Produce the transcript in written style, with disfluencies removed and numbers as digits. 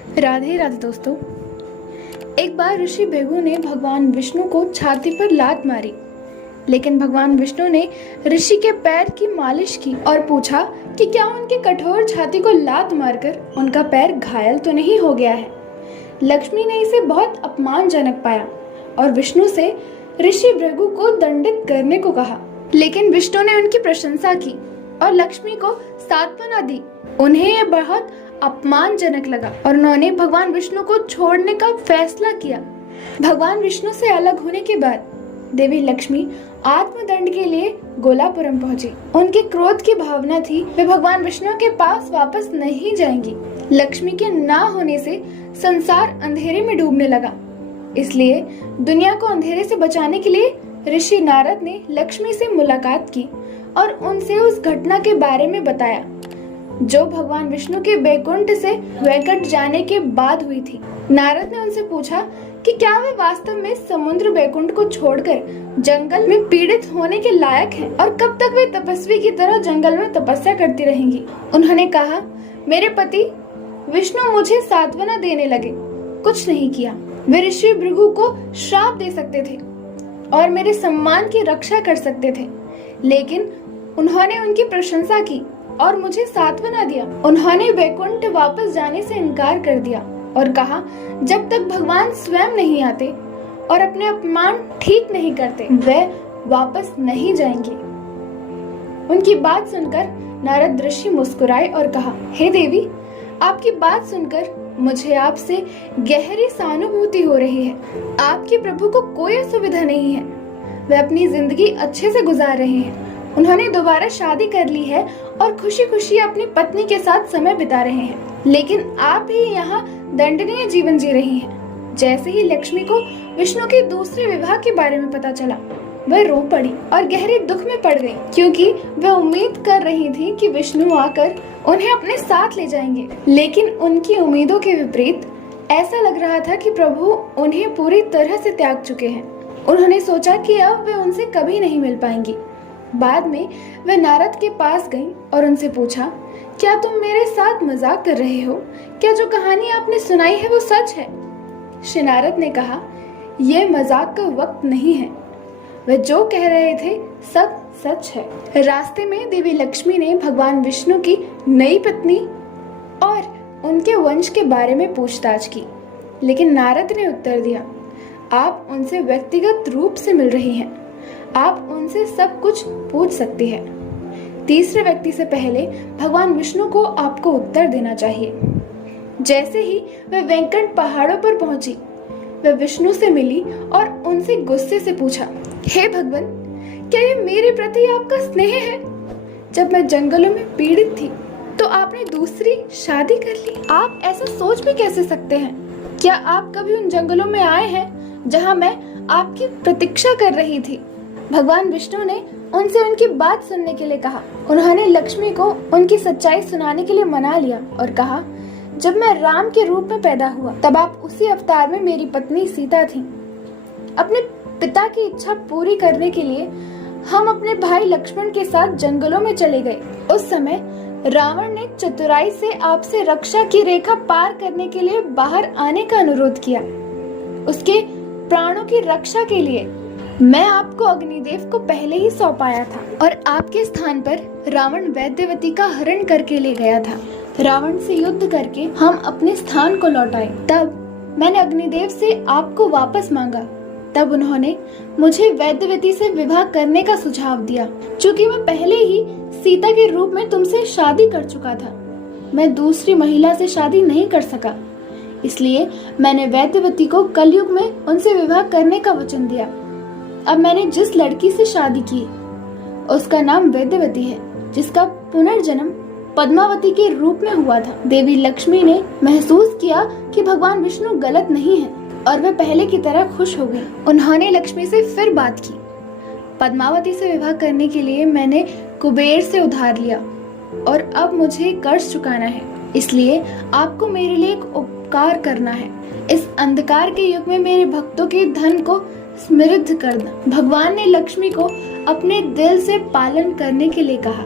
राधे राधे दोस्तों। एक बार ऋषि भृगु ने भगवान विष्णु को छाती पर लात मारी, लेकिन भगवान विष्णु ने ऋषि के पैर की मालिश की और पूछा कि क्या उनके कठोर छाती को लात मारकर उनका पैर घायल तो नहीं हो गया है। लक्ष्मी ने इसे बहुत अपमानजनक पाया और विष्णु से ऋषि भृगु को दंडित करने को कहा, लेकिन विष्णु ने उनकी प्रशंसा की और लक्ष्मी को सांत्वना दी। उन्हें यह बहुत अपमानजनक लगा और उन्होंने भगवान विष्णु को छोड़ने का फैसला किया। भगवान विष्णु से अलग होने के बाद देवी लक्ष्मी आत्मदंड के लिए गोलापुरम पहुंची। उनके क्रोध की भावना थी, वे भगवान विष्णु के पास वापस नहीं जाएंगी। लक्ष्मी के ना होने से संसार अंधेरे में डूबने लगा, इसलिए दुनिया को अंधेरे से बचाने के लिए ऋषि नारद ने लक्ष्मी से मुलाकात की और उनसे उस घटना के बारे में बताया जो भगवान विष्णु के बैकुंठ से वैकुंठ जाने के बाद हुई थी। नारद ने उनसे पूछा कि क्या वे वास्तव में समुद्र वैकुंठ को छोड़कर जंगल में पीड़ित होने के लायक हैं और कब तक वे तपस्वी की तरह जंगल में तपस्या करती रहेंगी। उन्होंने कहा, मेरे पति विष्णु मुझे सांत्वना देने लगे, कुछ नहीं किया। वे ऋषि भृगु को श्राप दे सकते थे और मेरे सम्मान की रक्षा कर सकते थे, लेकिन उन्होंने उनकी प्रशंसा की और मुझे सांत्वना दिया। उन्होंने वैकुंठ वापस जाने से इनकार कर दिया और कहा, जब तक भगवान स्वयं नहीं आते और अपने अपमान ठीक नहीं करते वे वापस नहीं जाएंगे। उनकी बात सुनकर नारद ऋषि मुस्कुराए और कहा, हे देवी, आपकी बात सुनकर मुझे आपसे गहरी सहानुभूति हो रही है। आपके प्रभु को कोई असुविधा नहीं है, वे अपनी जिंदगी अच्छे से गुजार रहे हैं। उन्होंने दोबारा शादी कर ली है और खुशी खुशी अपनी पत्नी के साथ समय बिता रहे हैं, लेकिन आप ही यहाँ दंडनीय जीवन जी रही हैं। जैसे ही लक्ष्मी को विष्णु के दूसरे विवाह के बारे में पता चला, वह रो पड़ी और गहरे दुख में पड़ गई, क्योंकि वह उम्मीद कर रही थी कि विष्णु आकर उन्हें अपने साथ ले जाएंगे। लेकिन उनकी उम्मीदों के विपरीत ऐसा लग रहा था कि प्रभु उन्हें पूरी तरह से त्याग चुके हैं। उन्होंने सोचा कि अब वे उनसे कभी नहीं मिल पाएंगी। बाद में वे नारद के पास गईं और उनसे पूछा, क्या तुम मेरे साथ मजाक कर रहे हो? क्या जो कहानी आपने सुनाई है वो सच है? श्री नारद ने कहा, यह मजाक का वक्त नहीं है, वे जो कह रहे थे सब सच है। रास्ते में देवी लक्ष्मी ने भगवान विष्णु की नई पत्नी और उनके वंश के बारे में पूछताछ की, लेकिन नारद ने उत्तर दिया, आप उनसे व्यक्तिगत रूप से मिल रही हैं, आप उनसे सब कुछ पूछ सकती हैं। तीसरे व्यक्ति से पहले भगवान विष्णु को आपको उत्तर देना चाहिए। जैसे ही वे वैकुंठ पहाड़ों पर पहुंची, वे विष्णु से मिली और उनसे गुस्से से पूछा, हे भगवान, क्या ये मेरे प्रति आपका स्नेह है? जब मैं जंगलों में पीड़ित थी तो आपने दूसरी शादी कर ली। आप ऐसा सोच भी कैसे सकते हैं? क्या आप कभी उन जंगलों में आए हैं जहाँ मैं आपकी प्रतीक्षा कर रही थी? भगवान विष्णु ने उनसे उनकी बात सुनने के लिए कहा। उन्होंने लक्ष्मी को उनकी सच्चाई सुनाने के लिए मना लिया और कहा, जब मैं राम के रूप में पैदा हुआ तब आप उसी अवतार में मेरी पत्नी सीता थी। अपने पिता की इच्छा पूरी करने के लिए हम अपने भाई लक्ष्मण के साथ जंगलों में चले गए। उस समय रावण ने चतुराई से आपसे रक्षा की रेखा पार करने के लिए बाहर आने का अनुरोध किया। उसके प्राणों की रक्षा के लिए मैं आपको अग्निदेव को पहले ही सौंपाया था और आपके स्थान पर रावण वैद्यवती का हरण करके ले गया था। रावण से युद्ध करके हम अपने स्थान को लौटाए। तब मैंने अग्निदेव से आपको वापस मांगा। तब उन्होंने मुझे वैद्यवती से विवाह करने का सुझाव दिया। चूँकि मैं पहले ही सीता के रूप में तुमसे शादी कर चुका था, मैं दूसरी महिला से शादी नहीं कर सका, इसलिए मैंने वैद्यवती को कलयुग में उनसे विवाह करने का वचन दिया। अब मैंने जिस लड़की से शादी की उसका नाम वैद्यवती है, जिसका पुनर्जन्म पद्मावती के रूप में हुआ था। देवी लक्ष्मी ने महसूस किया कि भगवान विष्णु गलत नहीं है और वे पहले की तरह खुश हो गई। उन्होंने लक्ष्मी से फिर बात की। पद्मावती से विवाह करने के लिए मैंने कुबेर से उधार लिया और अब मुझे कर्ज चुकाना है, इसलिए आपको मेरे लिए एक उपकार करना है। इस अंधकार के युग में मेरे भक्तों के धन को समृद्ध करना। भगवान ने लक्ष्मी को अपने दिल से पालन करने के लिए कहा।